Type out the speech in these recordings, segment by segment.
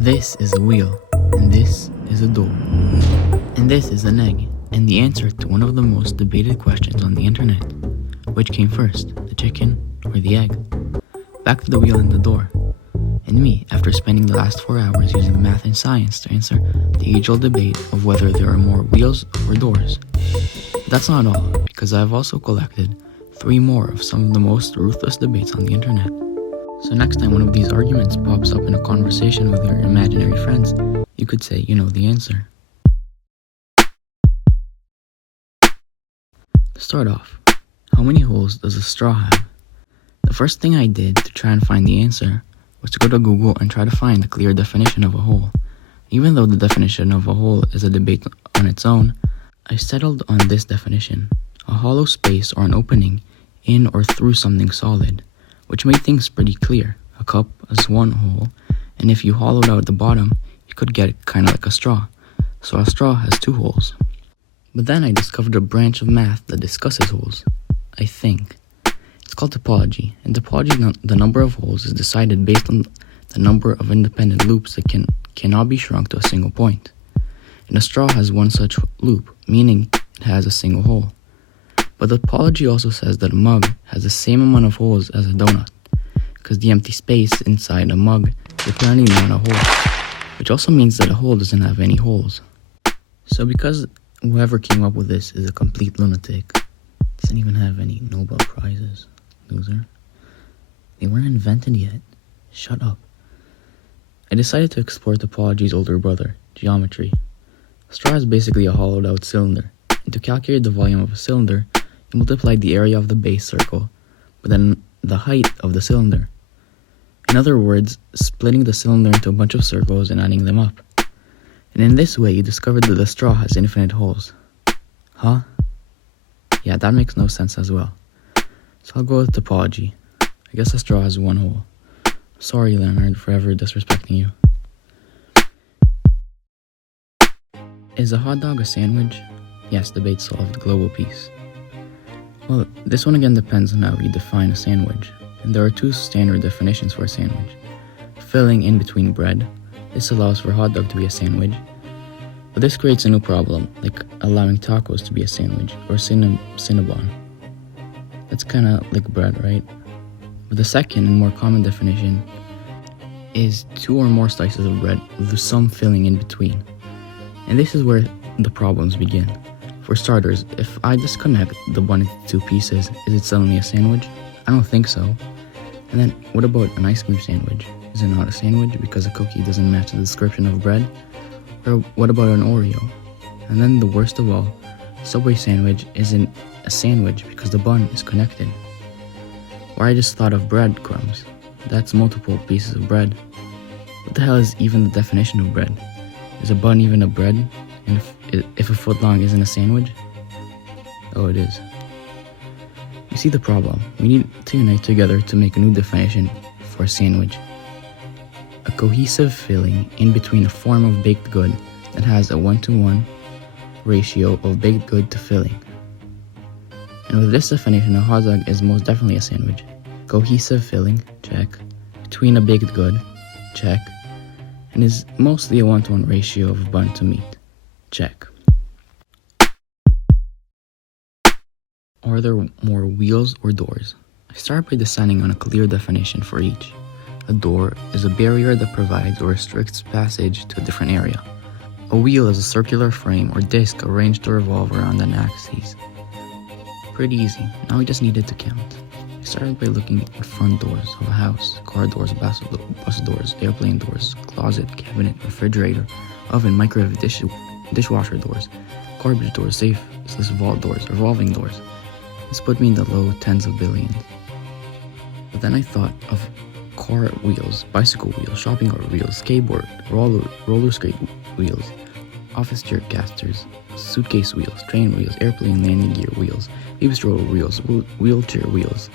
This is a wheel, and this is a door, and this is an egg, and the answer to one of the most debated questions on the internet. Which came first, the chicken or the egg? Back to the wheel and the door. And me, after spending the last 4 hours using math and science to answer the age-old debate of whether there are more wheels or doors. But that's not all, because I've also collected 3 more of some of the most ruthless debates on the internet. So next time one of these arguments pops up in a conversation with your imaginary friends, you could say you know the answer. To start off, how many holes does a straw have? The first thing I did to try and find the answer was to go to Google and try to find a clear definition of a hole. Even though the definition of a hole is a debate on its own, I settled on this definition: a hollow space or an opening in or through something solid, which made things pretty clear. A cup is one hole, and if you hollowed out the bottom, you could get it kind of like a straw. So a straw has 2 holes. But then I discovered a branch of math that discusses holes, I think. It's called topology, and topology, the number of holes is decided based on the number of independent loops that cannot be shrunk to a single point. And a straw has one such loop, meaning it has a single hole. But the topology also says that a mug has the same amount of holes as a donut, because the empty space inside a mug is apparently not a hole, which also means that a hole doesn't have any holes. So because whoever came up with this is a complete lunatic, doesn't even have any Nobel Prizes, loser. They weren't invented yet. Shut up. I decided to explore topology's older brother, geometry. A straw is basically a hollowed out cylinder, and to calculate the volume of a cylinder, you multiply the area of the base circle, but then the height of the cylinder. In other words, splitting the cylinder into a bunch of circles and adding them up. And in this way, you discovered that the straw has infinite holes. Huh? Yeah, that makes no sense as well. So I'll go with topology. I guess a straw has 1 hole. Sorry, Leonard, for ever disrespecting you. Is a hot dog a sandwich? Yes, debate solved. Global peace. Well, this one again depends on how you define a sandwich. And there are 2 standard definitions for a sandwich. Filling in between bread. This allows for a hot dog to be a sandwich. But this creates a new problem, like allowing tacos to be a sandwich, or Cinnabon. That's kinda like bread, right? But the second and more common definition is 2 or more slices of bread with some filling in between. And this is where the problems begin. For starters, if I disconnect the bun into 2 pieces, is it suddenly a sandwich? I don't think so. And then, what about an ice cream sandwich? Is it not a sandwich because a cookie doesn't match the description of bread? Or what about an Oreo? And then the worst of all, Subway sandwich isn't a sandwich because the bun is connected. Or I just thought of breadcrumbs. That's multiple pieces of bread. What the hell is even the definition of bread? Is a bun even a bread? And if a footlong isn't a sandwich? Oh, it is. You see the problem. We need to unite together to make a new definition for a sandwich. A cohesive filling in between a form of baked good that has a 1-to-1 ratio of baked good to filling. And with this definition, a hot dog is most definitely a sandwich. Cohesive filling, check. Between a baked good, check. And is mostly a 1-to-1 ratio of bun to meat, check. Are there more wheels or doors? I started by deciding on a clear definition for each. A door is a barrier that provides or restricts passage to a different area. A wheel is a circular frame or disc arranged to revolve around an axis. Pretty easy, now we just needed to count. I started by looking at front doors of a house, car doors, bus doors, airplane doors, closet, cabinet, refrigerator, oven, microwave, dishwasher doors, garbage doors, safe, vault doors, revolving doors. This put me in the low tens of billions. But then I thought of car wheels, bicycle wheels, shopping cart wheels, skateboard, roller skate wheels, office chair casters, suitcase wheels, train wheels, airplane landing gear wheels, baby stroller wheels, wheelchair wheels.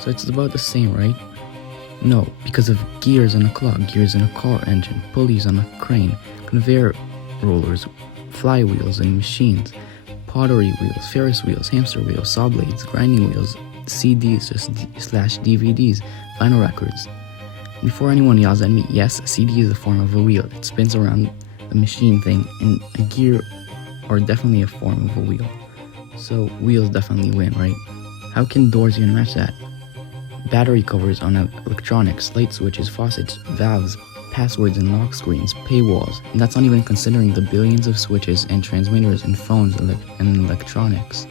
So it's about the same, right? No, because of gears in a clock, gears in a car engine, pulleys on a crane, conveyor rollers, flywheels and machines, pottery wheels, Ferris wheels, hamster wheels, saw blades, grinding wheels, CDs/DVDs, vinyl records. Before anyone yells at me, yes, a CD is a form of a wheel. It spins around the machine thing, and a gear are definitely a form of a wheel. So wheels definitely win, right? How can doors even match that? Battery covers on electronics, light switches, faucets, valves, passwords and lock screens, paywalls, and that's not even considering the billions of switches and transmitters in phones and electronics.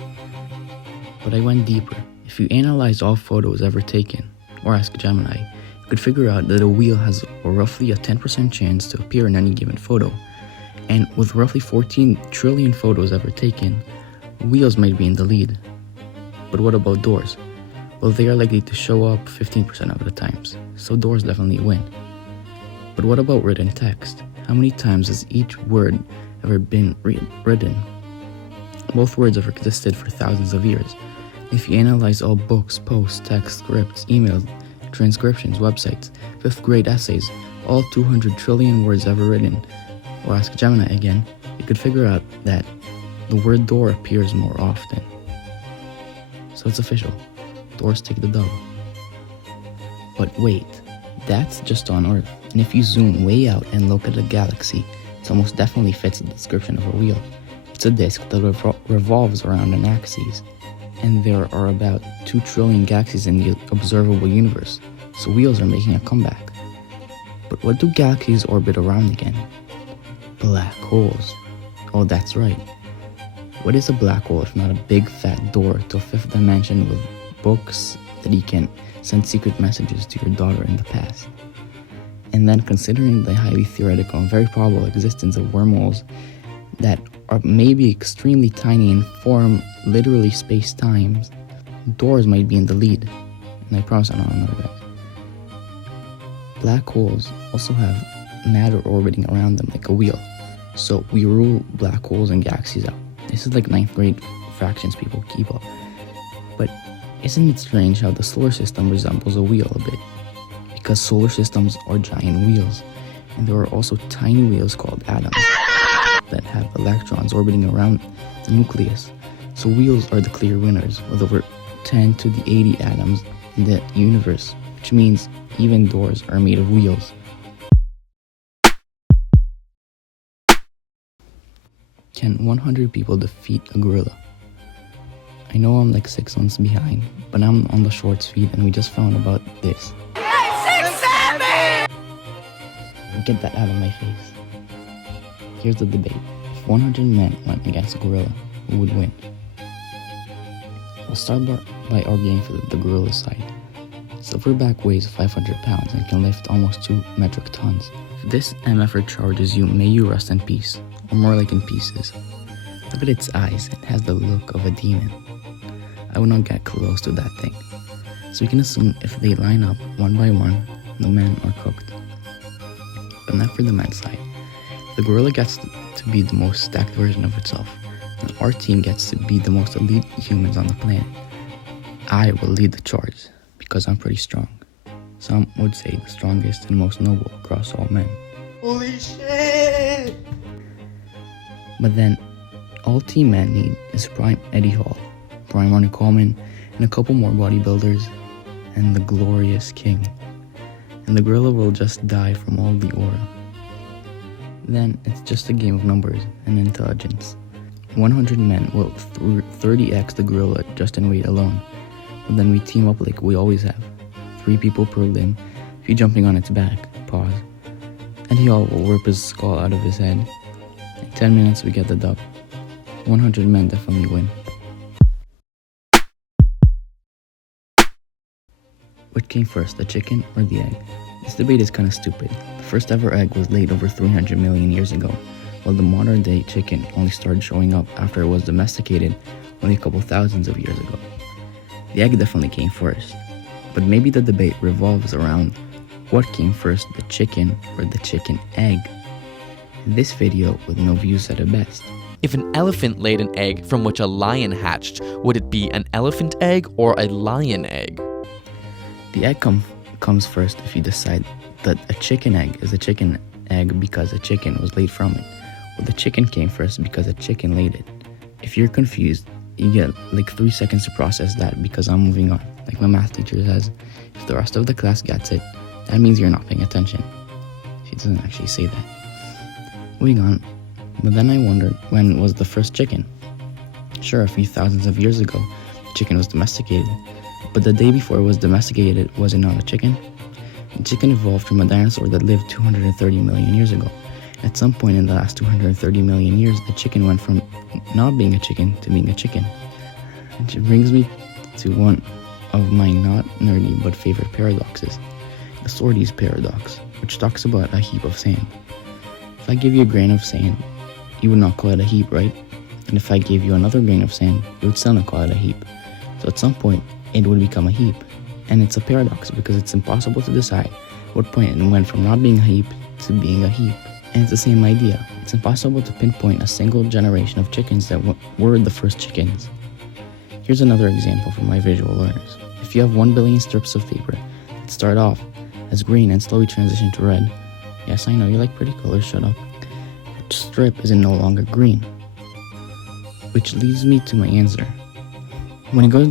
But I went deeper. If you analyze all photos ever taken, or ask Gemini, you could figure out that a wheel has roughly a 10% chance to appear in any given photo. And with roughly 14 trillion photos ever taken, wheels might be in the lead. But what about doors? Well, they are likely to show up 15% of the times, so doors definitely win. But what about written text? How many times has each word ever been written? Both words have existed for thousands of years. If you analyze all books, posts, texts, scripts, emails, transcriptions, websites, 5th grade essays, all 200 trillion words ever written, or ask Gemini again, you could figure out that the word door appears more often. So it's official. Doors take the dub. But wait, that's just on Earth. And if you zoom way out and look at a galaxy, it almost definitely fits the description of a wheel. It's a disk that revolves around an axis. And there are about 2 trillion galaxies in the observable universe, so wheels are making a comeback. But what do galaxies orbit around again? Black holes. Oh, that's right. What is a black hole if not a big fat door to a 5th dimension with books that you can send secret messages to your daughter in the past? And then considering the highly theoretical and very probable existence of wormholes that are maybe extremely tiny and form literally space-times, doors might be in the lead. And I promise I'm not another guy. Black holes also have matter orbiting around them like a wheel. So we rule black holes and galaxies out. This is like 9th grade fractions people keep up. But isn't it strange how the solar system resembles a wheel a bit? Because solar systems are giant wheels, and there are also tiny wheels called atoms that have electrons orbiting around the nucleus. So wheels are the clear winners, with over 10 to the 80 atoms in the universe, which means even doors are made of wheels. Can 100 people defeat a gorilla? I know I'm like 6 months behind, but I'm on the short speed and we just found about this. Get that out of my face. Here's the debate. If 100 men went against a gorilla, who would win? We'll start by arguing for the gorilla's side. Silverback weighs 500 pounds and can lift almost 2 metric tons. If this MFer charges you, may you rest in peace, or more like in pieces. Look at its eyes, it has the look of a demon. I would not get close to that thing. So we can assume if they line up one by one, the men are cooked. But not for the men's side. The gorilla gets to be the most stacked version of itself, and our team gets to be the most elite humans on the planet. I will lead the charge, because I'm pretty strong. Some would say the strongest and most noble across all men. Holy shit! But then, all Team Man need is Prime Eddie Hall, Prime Ronnie Coleman, and a couple more bodybuilders, and the glorious king. And the gorilla will just die from all the aura. Then it's just a game of numbers and intelligence. 100 men will 30x the gorilla just in weight alone. But then we team up like we always have. 3 people per limb, a few jumping on its back, pause. And he all will rip his skull out of his head. In 10 minutes we get the dub. 100 men definitely win. What came first, the chicken or the egg? This debate is kinda stupid. The first ever egg was laid over 300 million years ago, while the modern day chicken only started showing up after it was domesticated only a couple thousands of years ago. The egg definitely came first, but maybe the debate revolves around what came first, the chicken or the chicken egg. This video with no views said it best. If an elephant laid an egg from which a lion hatched, would it be an elephant egg or a lion egg? The egg comes first if you decide that a chicken egg is a chicken egg because a chicken was laid from it, or the chicken came first because a chicken laid it. If you're confused, you get like 3 seconds to process that because I'm moving on. Like my math teacher says, if the rest of the class gets it, That means you're not paying attention. She doesn't actually say that. Moving on. But then I wondered, when was the first chicken? Sure, a few thousands of years ago, chicken was domesticated. But the day before it was domesticated, was it not a chicken? The chicken evolved from a dinosaur that lived 230 million years ago. At some point in the last 230 million years, the chicken went from not being a chicken to being a chicken. Which brings me to one of my not nerdy but favorite paradoxes, the Sordis paradox, which talks about a heap of sand. If I give you a grain of sand, you would not call it a heap, right? And if I gave you another grain of sand, you would still not call it a heap. So at some point, it would become a heap. And it's a paradox because it's impossible to decide what point it went from not being a heap to being a heap. And it's the same idea. It's impossible to pinpoint a single generation of chickens that were the first chickens. Here's another example for my visual learners. If you have 1 billion strips of paper that start off as green and slowly transition to red, yes, I know you like pretty colors, shut up. Which strip is no longer green? Which leads me to my answer. When it goes